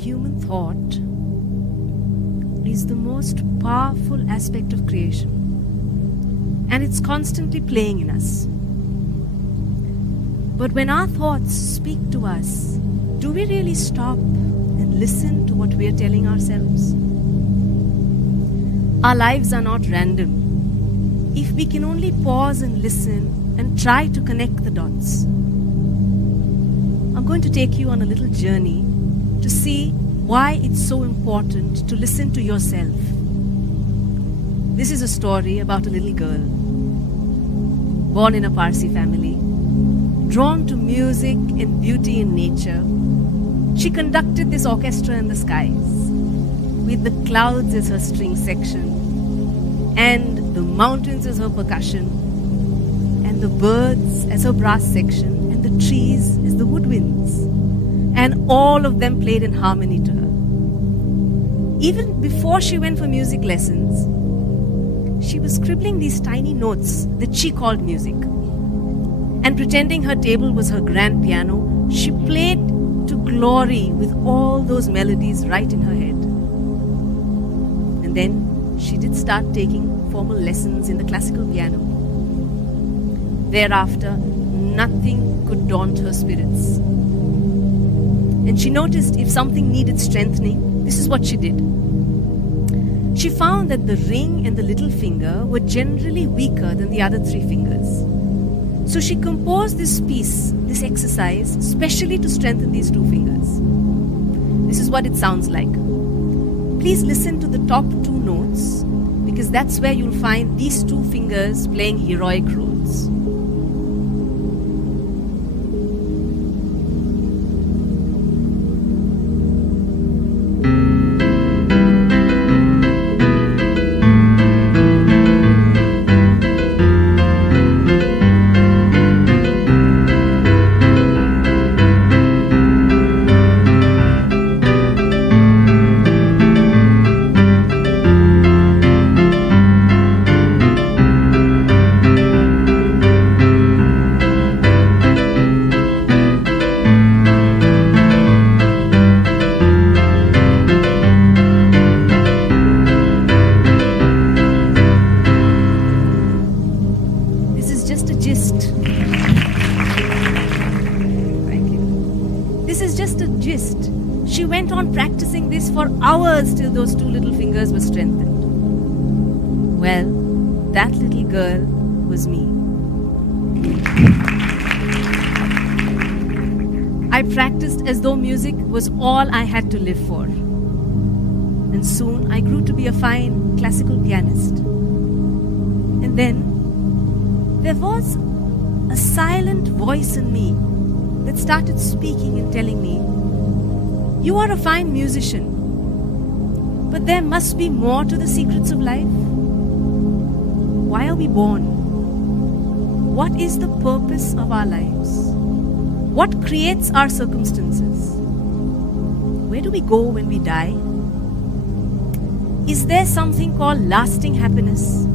human thought is the most powerful aspect of creation, and it's constantly playing in us. But when our thoughts speak to us, do we really stop and listen to what we are telling ourselves? Our lives are not random. If we can only pause and listen and try to connect the dots. I'm going to take you on a little journey to see why it's so important to listen to yourself. This is a story about a little girl, born in a Parsi family, drawn to music and beauty in nature. She conducted this orchestra in the skies, with the clouds as her string section, and the mountains as her percussion, and the birds as her brass section, and the trees as the woodwinds. And all of them played in harmony to her. Even before she went for music lessons, she was scribbling these tiny notes that she called music. And pretending her table was her grand piano, she played to glory with all those melodies right in her head. And then she did start taking formal lessons in the classical piano. Thereafter, nothing could daunt her spirits. And she noticed if something needed strengthening, this is what she did. She found that the ring and the little finger were generally weaker than the other three fingers. So she composed this piece, this exercise, specially to strengthen these two fingers. This is what it sounds like. Please listen to the top two notes, because that's where you'll find these two fingers playing heroic roles. Hours till those two little fingers were strengthened. Well, that little girl was me. I practiced as though music was all I had to live for. And soon I grew to be a fine classical pianist. And then there was a silent voice in me that started speaking and telling me, "You are a fine musician, but there must be more to the secrets of life. Why are we born? What is the purpose of our lives? What creates our circumstances? Where do we go when we die? Is there something called lasting happiness?"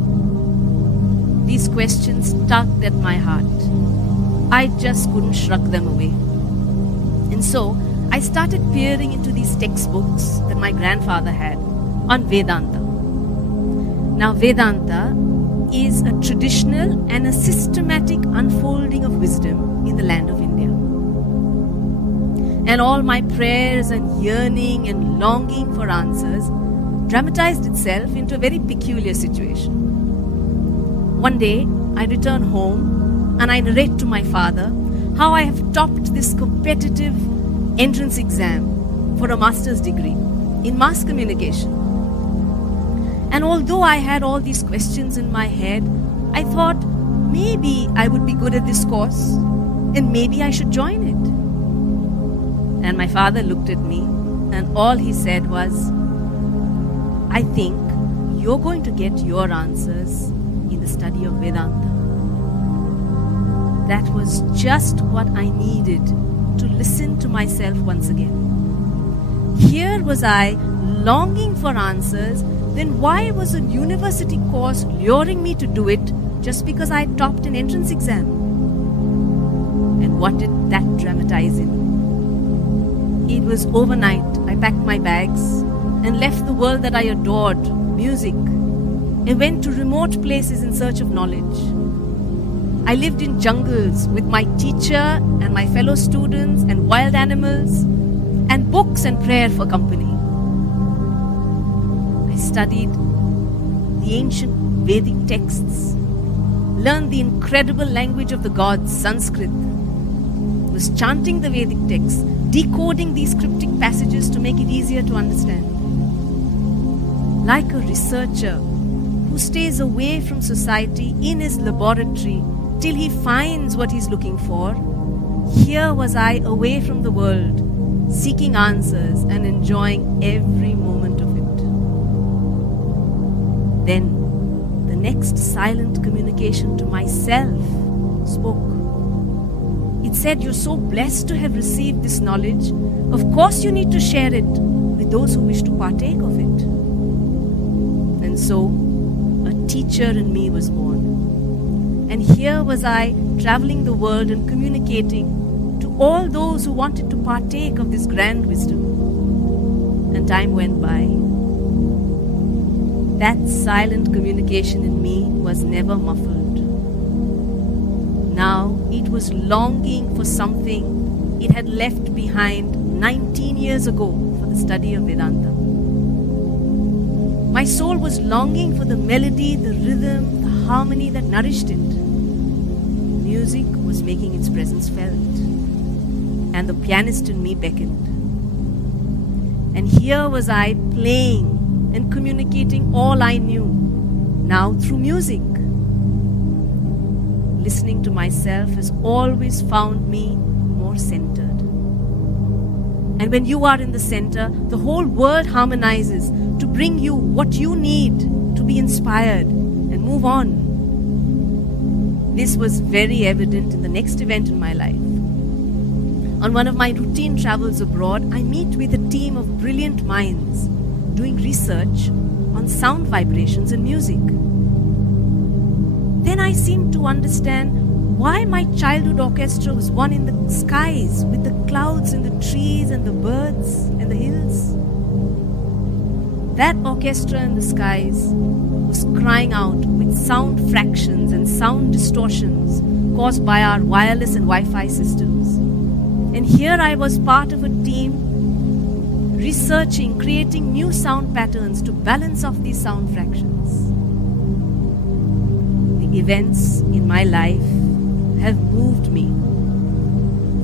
These questions tugged at my heart. I just couldn't shrug them away. And so I started peering into these textbooks that my grandfather had on Vedanta. Now, Vedanta is a traditional and a systematic unfolding of wisdom in the land of India. And all my prayers and yearning and longing for answers dramatized itself into a very peculiar situation. One day, I return home and I narrate to my father how I have topped this competitive entrance exam for a master's degree in mass communication. And although I had all these questions in my head, I thought maybe I would be good at this course and maybe I should join it. And my father looked at me and all he said was, "I think you're going to get your answers in the study of Vedanta." That was just what I needed to listen to myself once again. Here was I longing for answers, then why was a university course luring me to do it just because I topped an entrance exam? And what did that dramatize in? It was overnight. I packed my bags and left the world that I adored, music, and went to remote places in search of knowledge. I lived in jungles with my teacher and my fellow students and wild animals and books and prayer for company. I studied the ancient Vedic texts, learned the incredible language of the gods, Sanskrit, was chanting the Vedic texts, decoding these cryptic passages to make it easier to understand. Like a researcher who stays away from society in his laboratory till he finds what he's looking for, here was I away from the world, seeking answers and enjoying every moment of it. Then, the next silent communication to myself spoke. It said, "You're so blessed to have received this knowledge. Of course you need to share it with those who wish to partake of it." And so, a teacher in me was born. And here was I, traveling the world and communicating to all those who wanted to partake of this grand wisdom. And time went by. That silent communication in me was never muffled. Now it was longing for something it had left behind 19 years ago for the study of Vedanta. My soul was longing for the melody, the rhythm, the harmony that nourished it. Music was making its presence felt, and the pianist in me beckoned. And here was I playing and communicating all I knew, now through music. Listening to myself has always found me more centered. And when you are in the center, the whole world harmonizes to bring you what you need to be inspired and move on. This was very evident in the next event in my life. On one of my routine travels abroad, I meet with a team of brilliant minds doing research on sound vibrations in music. Then I seemed to understand why my childhood orchestra was one in the skies with the clouds and the trees and the birds and the hills. That orchestra in the skies was crying out with sound fractions and sound distortions caused by our wireless and Wi-Fi systems. And here I was part of a team researching, creating new sound patterns to balance off these sound fractions. The events in my life have moved me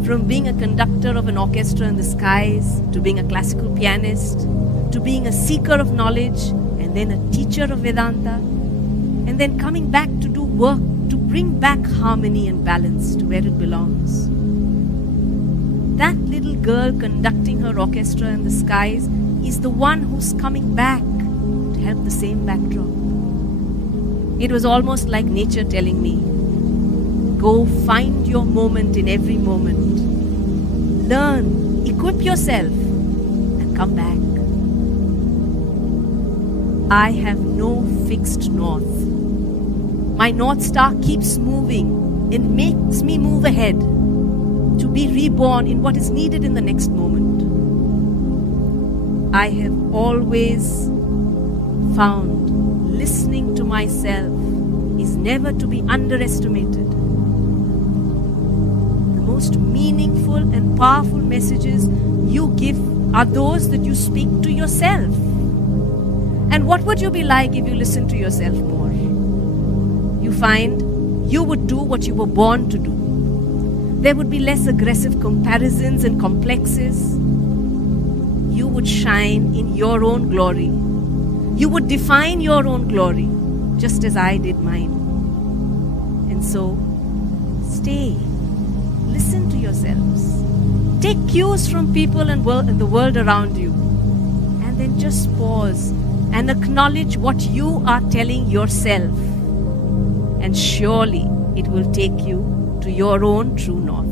from being a conductor of an orchestra in the skies to being a classical pianist to being a seeker of knowledge and then a teacher of Vedanta and then coming back to do work to bring back harmony and balance to where it belongs. That little girl conducting her orchestra in the skies is the one who's coming back to help the same backdrop. It was almost like nature telling me, go find your moment in every moment. Learn, equip yourself, and come back. I have no fixed north. My North Star keeps moving and makes me move ahead to be reborn in what is needed in the next moment. I have always found listening to myself is never to be underestimated. The most meaningful and powerful messages you give are those that you speak to yourself. And what would you be like if you listened to yourself more? You find you would do what you were born to do. There would be less aggressive comparisons and complexes. You would shine in your own glory. You would define your own glory, just as I did mine. And so, stay. Listen to yourselves. Take cues from people and the world around you. And then just pause and acknowledge what you are telling yourself. And surely it will take you to your own true north.